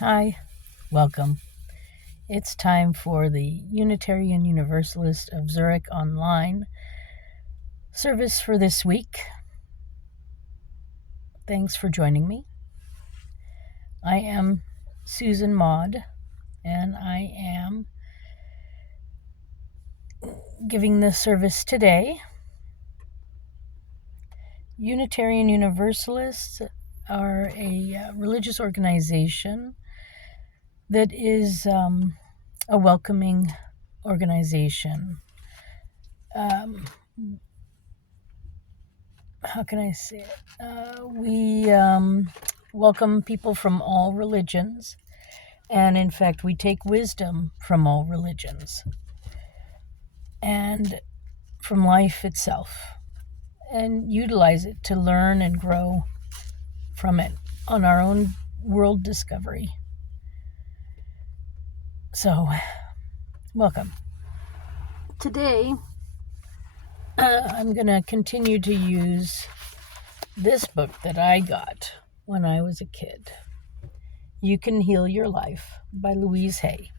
Hi, welcome. It's time for the Unitarian Universalist of Zurich Online service for this week. Thanks for joining me. I am Susan Maude, and I am giving this service today. Unitarian Universalists are a religious organization that is a welcoming organization. How can I say it? We welcome people from all religions, and in fact, we take wisdom from all religions and from life itself and utilize it to learn and grow from it on our own world discovery. So, welcome. Today, I'm going to continue to use this book that I got when I was a kid. You Can Heal Your Life by Louise Hay.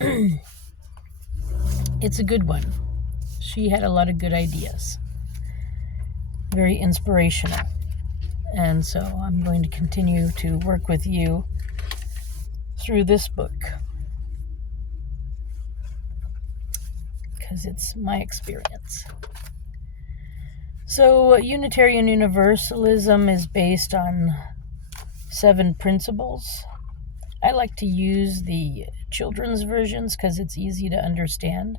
It's a good one. She had a lot of good ideas. Very inspirational. And so I'm going to continue to work with you through this book because it's my experience. So Unitarian Universalism is based on 7 principles. I like to use the children's versions because it's easy to understand.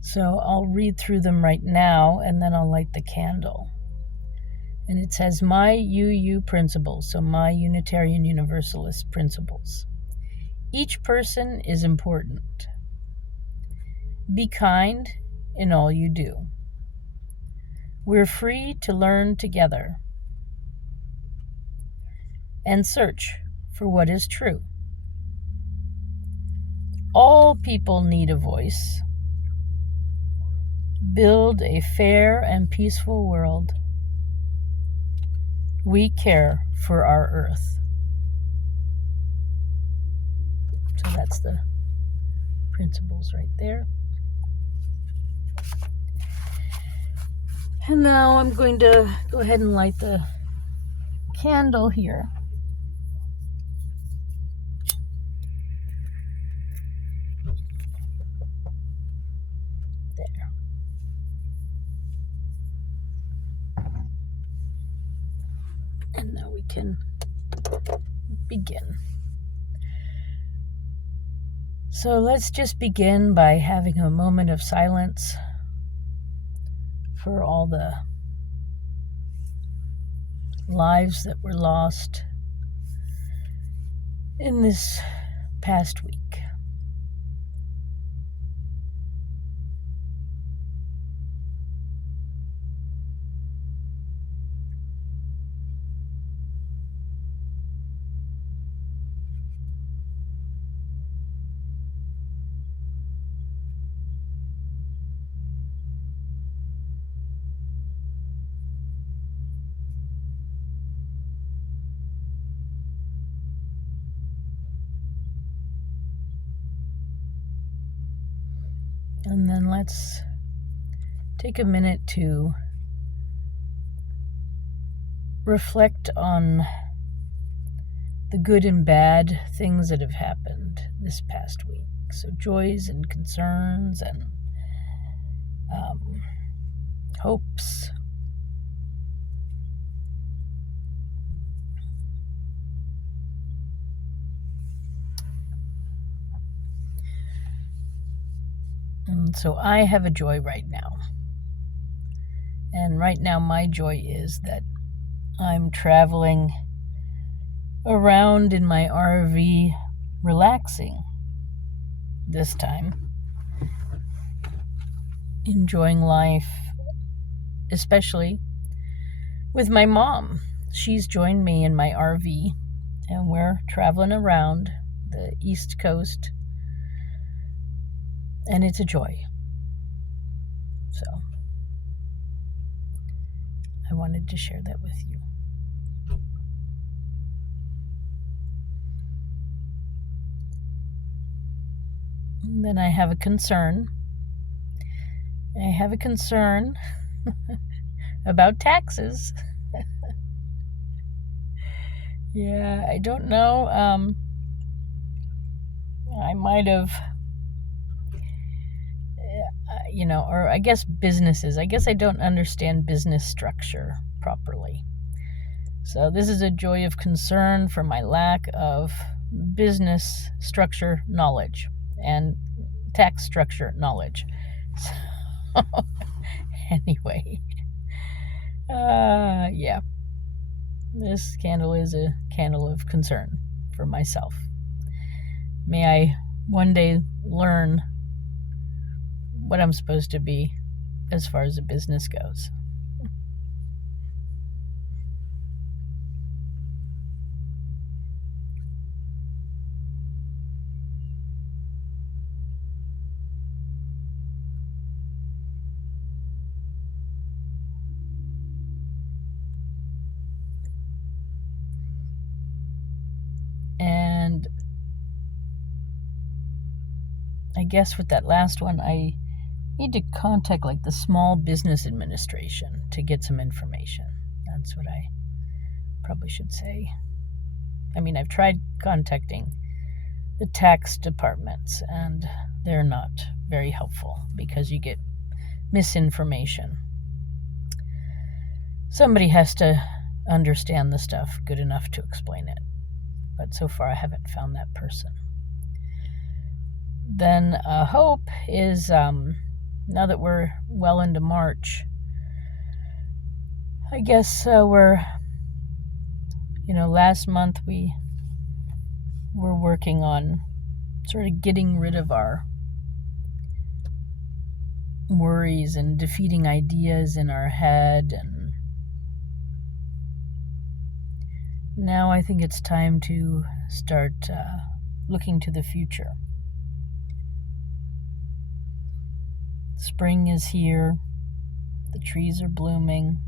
So I'll read through them right now, and then I'll light the candle. And it says, my UU principles, so my Unitarian Universalist principles. Each person is important. Be kind in all you do. We're free to learn together and search for what is true. All people need a voice. Build a fair and peaceful world. We care for our earth. So that's the principles right there. And now I'm going to go ahead and light the candle here. There. And now we can begin. So let's just begin by having a moment of silence for all the lives that were lost in this past week. And then let's take a minute to reflect on the good and bad things that have happened this past week. So joys and concerns and hopes. And so I have a joy right now. And right now my joy is that I'm traveling around in my RV, relaxing this time, enjoying life, especially with my mom. She's joined me in my RV, and we're traveling around the East Coast, and it's a joy. So I wanted to share that with you. Then I have a concern. I have a concern about taxes. Yeah, I don't know. I might have, or I guess businesses. I guess I don't understand business structure properly. So this is a joy of concern for my lack of business structure knowledge and tax structure knowledge. So, anyway, yeah, this candle is a candle of concern for myself. May I one day learn what I'm supposed to be as far as a business goes. And I guess with that last one, I need to contact like the Small Business Administration to get some information. That's what I probably should say. I mean, I've tried contacting the tax departments, and they're not very helpful because you get misinformation. Somebody has to understand the stuff good enough to explain it, but so far I haven't found that person. Then hope is, now that we're well into March, I guess last month we were working on sort of getting rid of our worries and defeating ideas in our head, and now I think it's time to start looking to the future. Spring is here, the trees are blooming,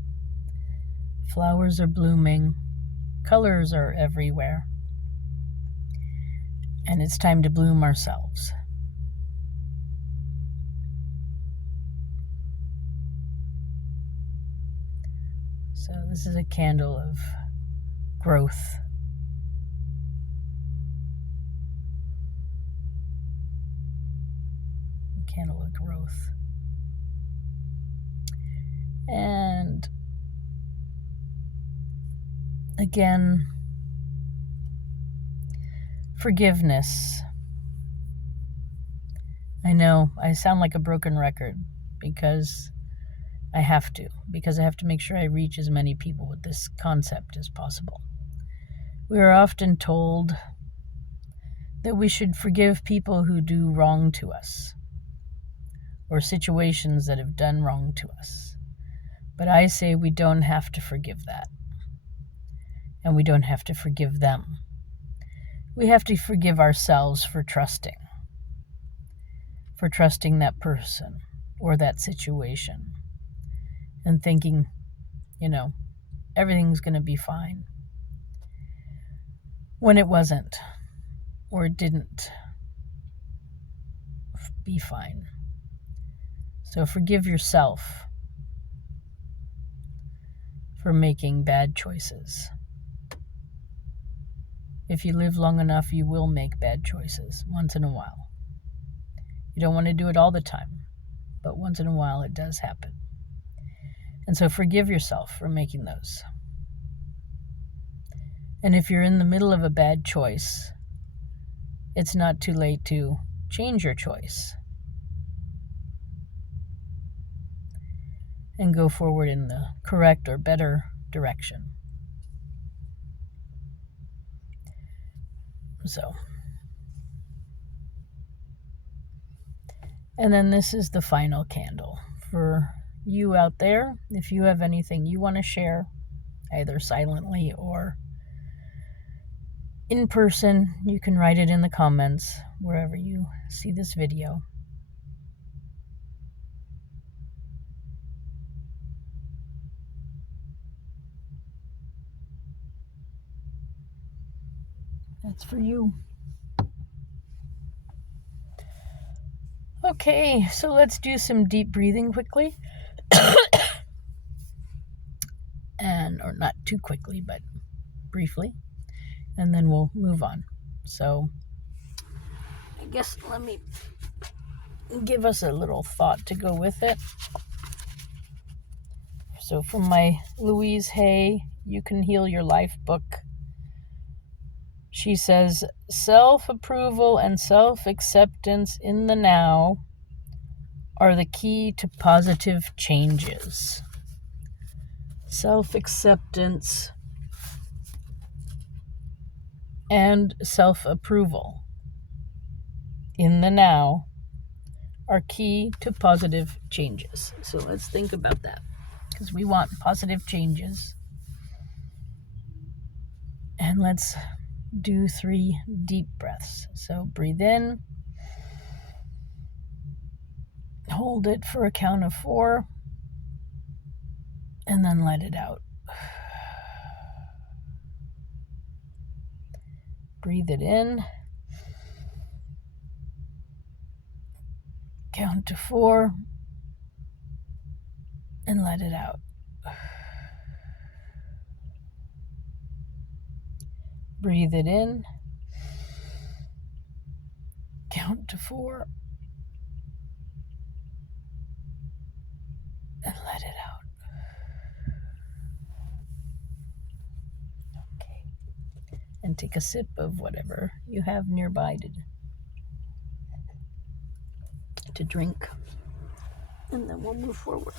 flowers are blooming, colors are everywhere, and it's time to bloom ourselves. So this is a candle of growth. A candle of growth. And again, forgiveness. I know I sound like a broken record because I have to make sure I reach as many people with this concept as possible. We are often told that we should forgive people who do wrong to us, or situations that have done wrong to us. But I say we don't have to forgive that. And we don't have to forgive them. We have to forgive ourselves for trusting that person or that situation and thinking, everything's going to be fine, when it wasn't, or it didn't be fine. So forgive yourself for making bad choices. If you live long enough, you will make bad choices once in a while. You don't want to do it all the time, but once in a while it does happen. And so forgive yourself for making those. And if you're in the middle of a bad choice, it's not too late to change your choice and go forward in the correct or better direction. So, and then this is the final candle for you out there. If you have anything you want to share, either silently or in person, you can write it in the comments wherever you see this video. That's for you. Okay, so let's do some deep breathing quickly. Or not too quickly, but briefly. And then we'll move on. So I guess let me give us a little thought to go with it. So from my Louise Hay, You Can Heal Your Life book, she says, self-approval and self-acceptance in the now are the key to positive changes. Self-acceptance and self-approval in the now are key to positive changes. So let's think about that, because we want positive changes. And let's do 3 deep breaths. So breathe in, hold it for a count of 4, and then let it out. Breathe it in, count to 4, and let it out. Breathe it in, count to 4, and let it out. Okay. And take a sip of whatever you have nearby to drink. And then we'll move forward.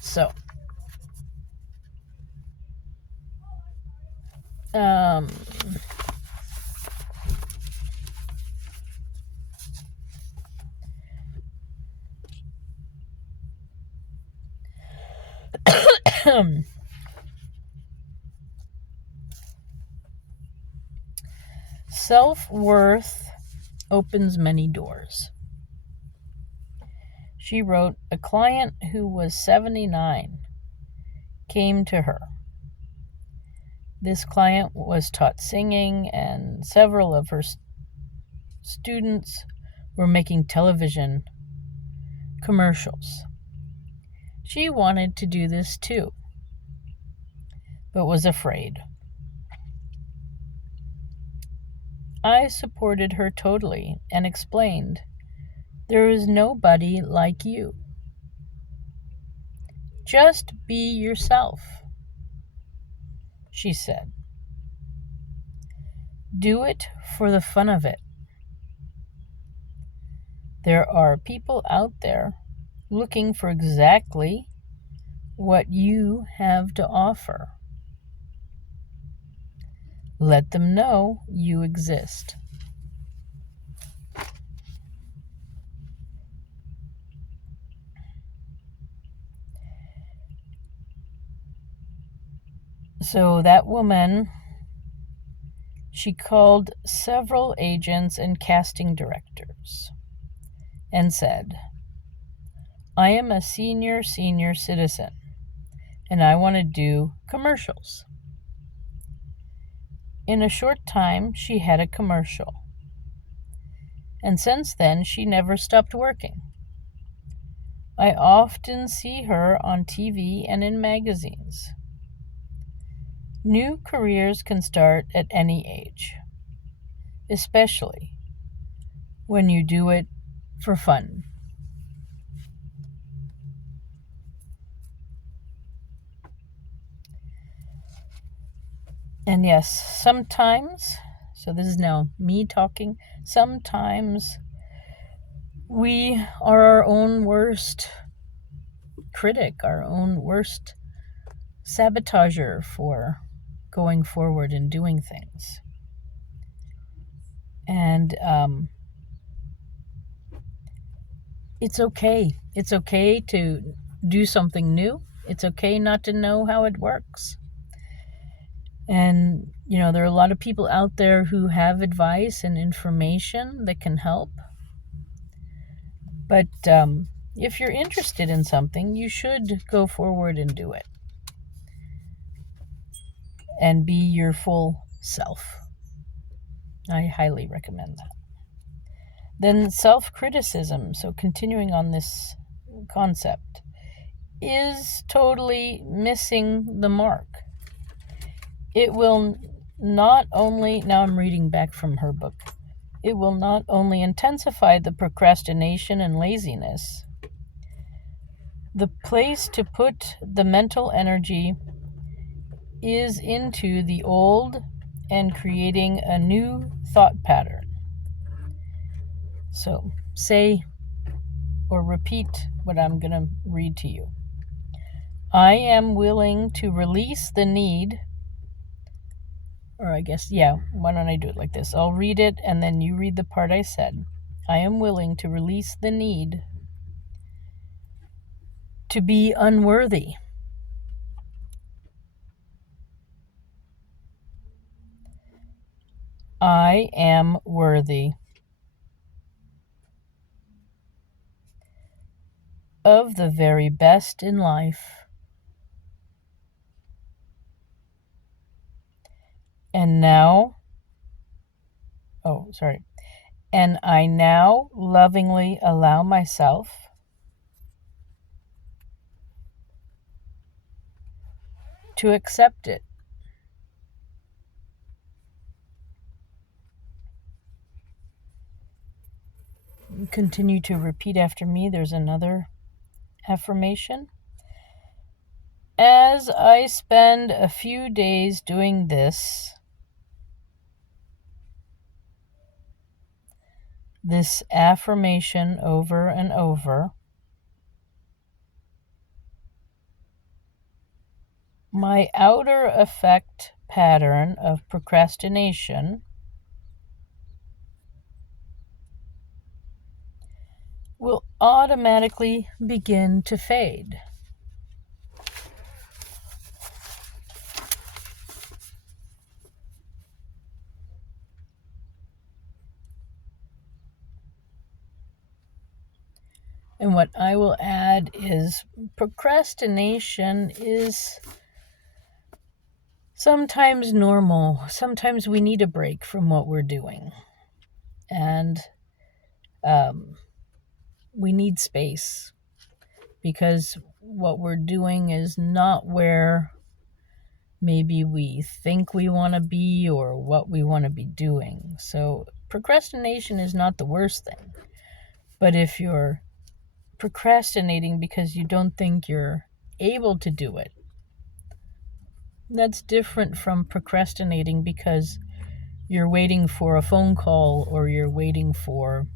So, self-worth opens many doors. She wrote, a client who was 79 came to her. This client was taught singing, and several of her students were making television commercials. She wanted to do this too, but was afraid. I supported her totally and explained, there is nobody like you. Just be yourself, she said. Do it for the fun of it. There are people out there looking for exactly what you have to offer. Let them know you exist. So that woman, she called several agents and casting directors and said, I am a senior citizen and I want to do commercials. In a short time, she had a commercial. And since then, she never stopped working. I often see her on TV and in magazines. New careers can start at any age, especially when you do it for fun. And yes, sometimes, so this is now me talking, sometimes we are our own worst critic, our own worst sabotager for going forward and doing things. And it's okay. It's okay to do something new. It's okay not to know how it works. And, there are a lot of people out there who have advice and information that can help. But if you're interested in something, you should go forward and do it. And be your full self. I highly recommend that. Then self-criticism, so continuing on this concept, is totally missing the mark. It will not only, now I'm reading back from her book, it will not only intensify the procrastination and laziness. The place to put the mental energy is into the old and creating a new thought pattern. So say or repeat what I'm going to read to you. I am willing to release the need, or I guess, why don't I do it like this? I'll read it and then you read the part I said. I am willing to release the need to be unworthy. I am worthy of the very best in life. And I now lovingly allow myself to accept it. Continue to repeat after me. There's another affirmation. As I spend a few days doing this affirmation over and over, my outer effect pattern of procrastination will automatically begin to fade. And what I will add is procrastination is sometimes normal. Sometimes we need a break from what we're doing. And we need space because what we're doing is not where maybe we think we want to be or what we want to be doing. So procrastination is not the worst thing. But if you're procrastinating because you don't think you're able to do it, that's different from procrastinating because you're waiting for a phone call or you're waiting for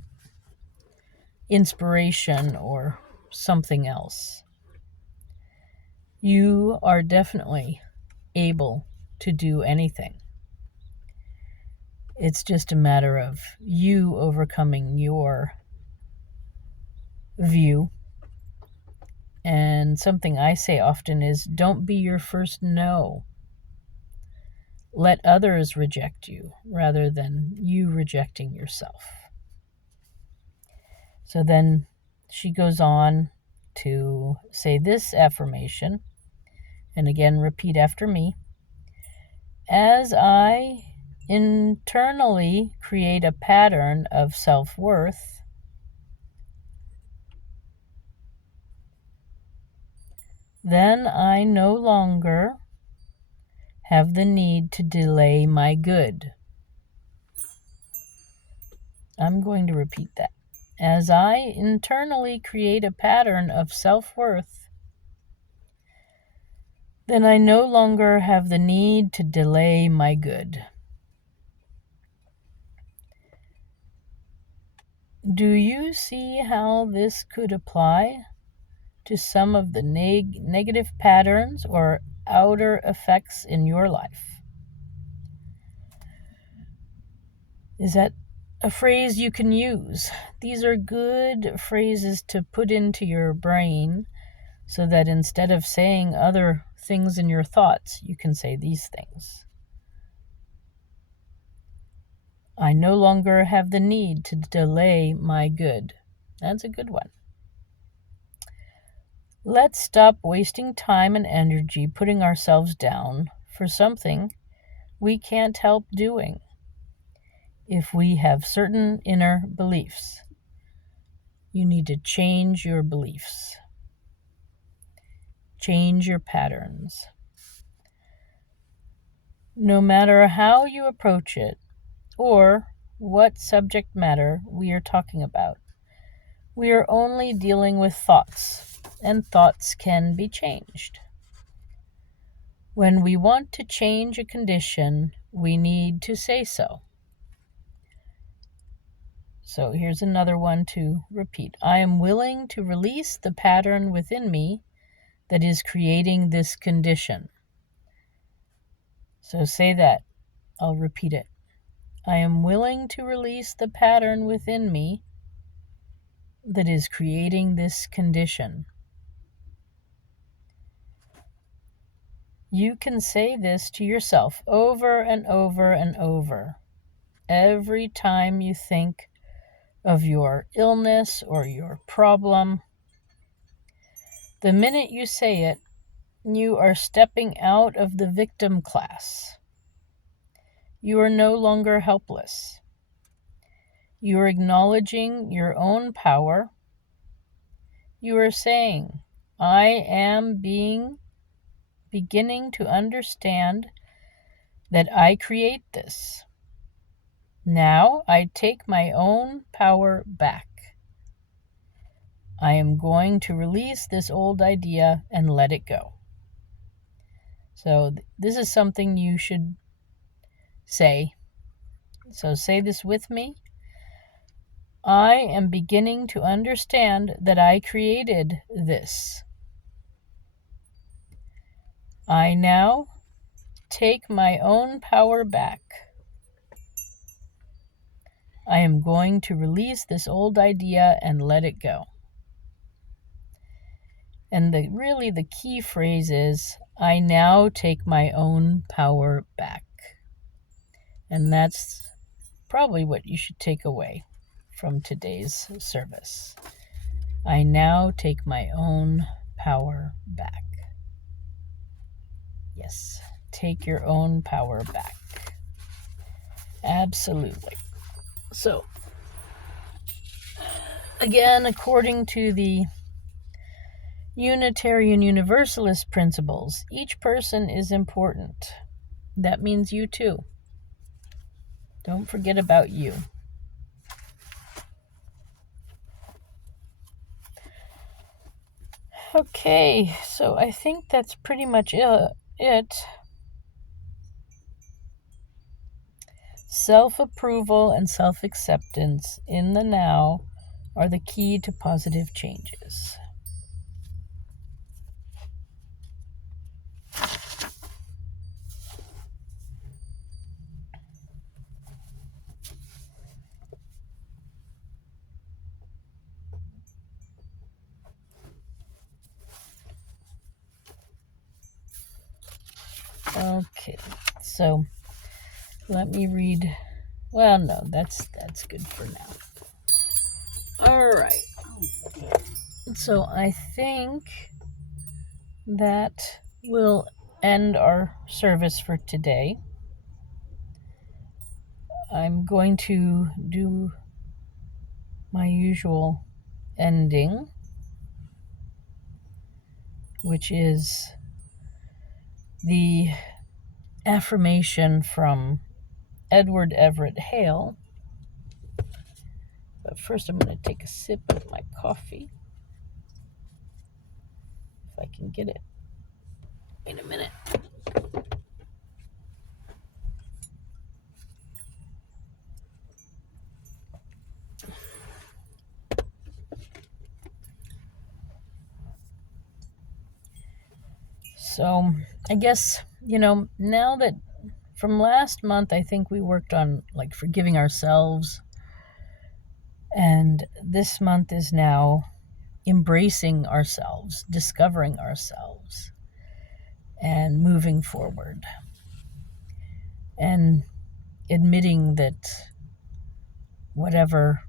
inspiration or something else. You are definitely able to do anything. It's just a matter of you overcoming your view. And something I say often is, don't be your first no. Let others reject you rather than you rejecting yourself. So then she goes on to say this affirmation, and again, repeat after me. As I internally create a pattern of self-worth, then I no longer have the need to delay my good. I'm going to repeat that. As I internally create a pattern of self-worth, then I no longer have the need to delay my good. Do you see how this could apply to some of the negative patterns or outer effects in your life? Is that a phrase you can use? These are good phrases to put into your brain so that instead of saying other things in your thoughts, you can say these things. I no longer have the need to delay my good. That's a good one. Let's stop wasting time and energy putting ourselves down for something we can't help doing. if we have certain inner beliefs. You need to change your beliefs. Change your patterns. No matter how you approach it or what subject matter we are talking about, we are only dealing with thoughts, and thoughts can be changed. When we want to change a condition, we need to say so. So here's another one to repeat. I am willing to release the pattern within me that is creating this condition. So say that. I'll repeat it. I am willing to release the pattern within me that is creating this condition. You can say this to yourself over and over and over. Every time you think of your illness or your problem, the minute you say it, you are stepping out of the victim class. You are no longer helpless. You are acknowledging your own power. You are saying, I am beginning to understand that I create this. Now I take my own power back. I am going to release this old idea and let it go. So this is something you should say. So say this with me. I am beginning to understand that I created this. I now take my own power back. I am going to release this old idea and let it go. And the key phrase is, I now take my own power back. And that's probably what you should take away from today's service. I now take my own power back. Yes, take your own power back. Absolutely. So, again, according to the Unitarian Universalist principles, each person is important. That means you too. Don't forget about you. Okay, so I think that's pretty much it. Self-approval and self-acceptance in the now are the key to positive changes. Okay, so let me read. Well, no, that's good for now. All right. So I think that will end our service for today. I'm going to do my usual ending, which is the affirmation from Edward Everett Hale. But first I'm going to take a sip of my coffee, if I can get it. Wait a minute. So I guess, now that from last month, I think we worked on forgiving ourselves. And this month is now embracing ourselves, discovering ourselves, and moving forward. And admitting that whatever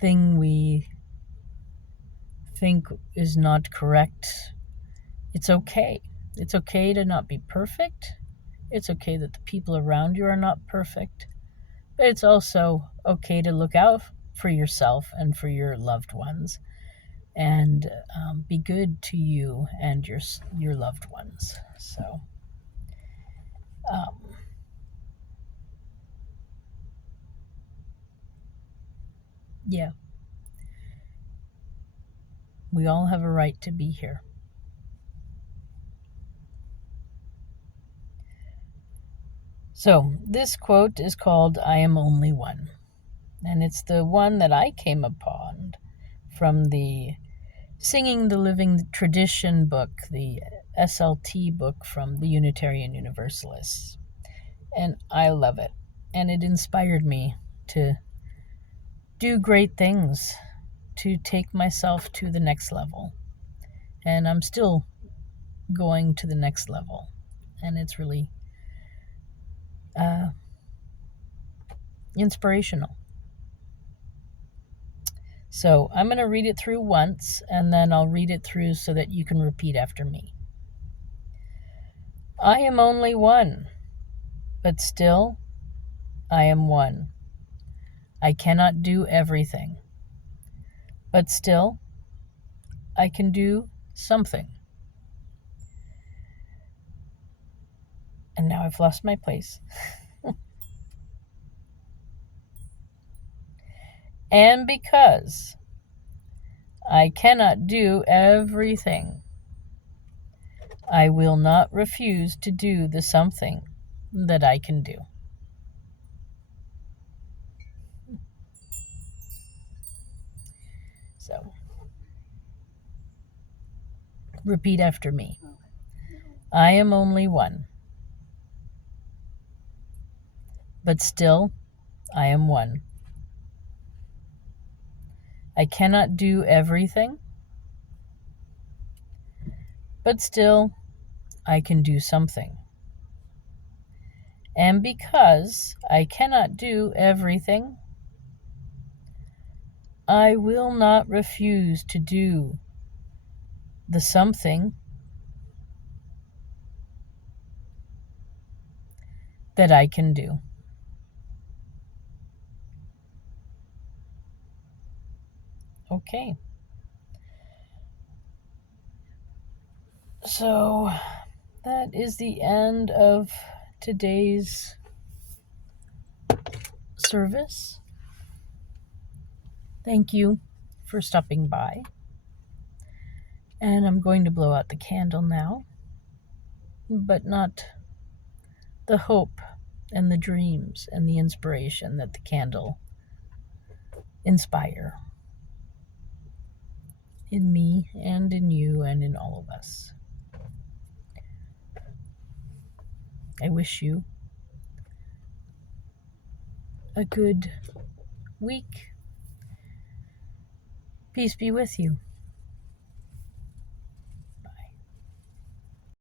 thing we think is not correct, it's okay. It's okay to not be perfect. It's okay that the people around you are not perfect. But it's also okay to look out for yourself and for your loved ones, and be good to you and your loved ones. So, um, yeah, we all have a right to be here. So, this quote is called I Am Only One. And it's the one that I came upon from the Singing the Living Tradition book, the SLT book from the Unitarian Universalists. And I love it. And it inspired me to do great things, to take myself to the next level. And I'm still going to the next level. And it's really inspirational. So I'm going to read it through once, and then I'll read it through so that you can repeat after me. I am only one, but still I am one. I cannot do everything, but still I can do something. And now I've lost my place. And because I cannot do everything, I will not refuse to do the something that I can do. So, repeat after me. I am only one, but still I am one. I cannot do everything, but still I can do something. And because I cannot do everything, I will not refuse to do the something that I can do. Okay. So that is the end of today's service. Thank you for stopping by. And I'm going to blow out the candle now, but not the hope and the dreams and the inspiration that the candle inspire in me and in you and in all of us. I wish you a good week. Peace be with you.